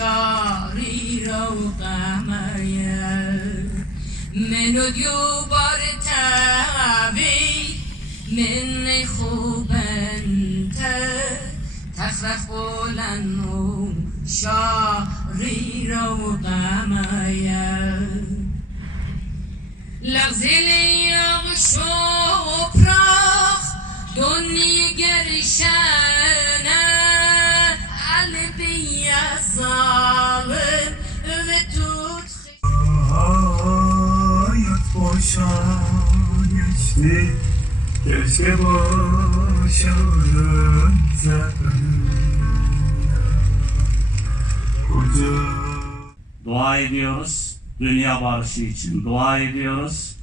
شاری رو قمیر منو دیوبار تابی من خوب تا تخرخ بلن و شاری رو قمیر لغزلی یغشو Boşa geçti Keşke boşa Koca Dua ediyoruz. Dünya barışı için dua ediyoruz.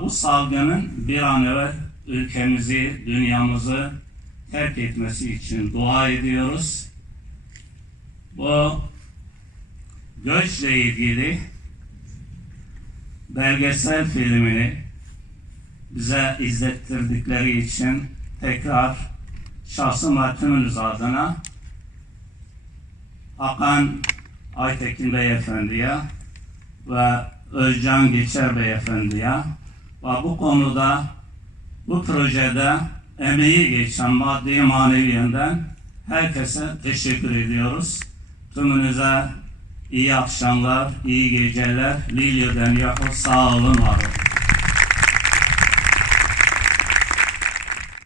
Bu salgının bir an evvel ülkemizi, dünyamızı terk etmesi için dua ediyoruz. Bu göçle ilgili belgesel filmini bize izlettirdikleri için tekrar şahsım tümünüz adına Hakan Aytekin Beyefendi'ye ve Özcan Geçer Beyefendi'ye ve bu konuda bu projede emeği geçen maddi manevi yönden herkese teşekkür ediyoruz. Tümünüze iyi akşamlar, iyi geceler. Lilyo deniyor. Sağ olun, var.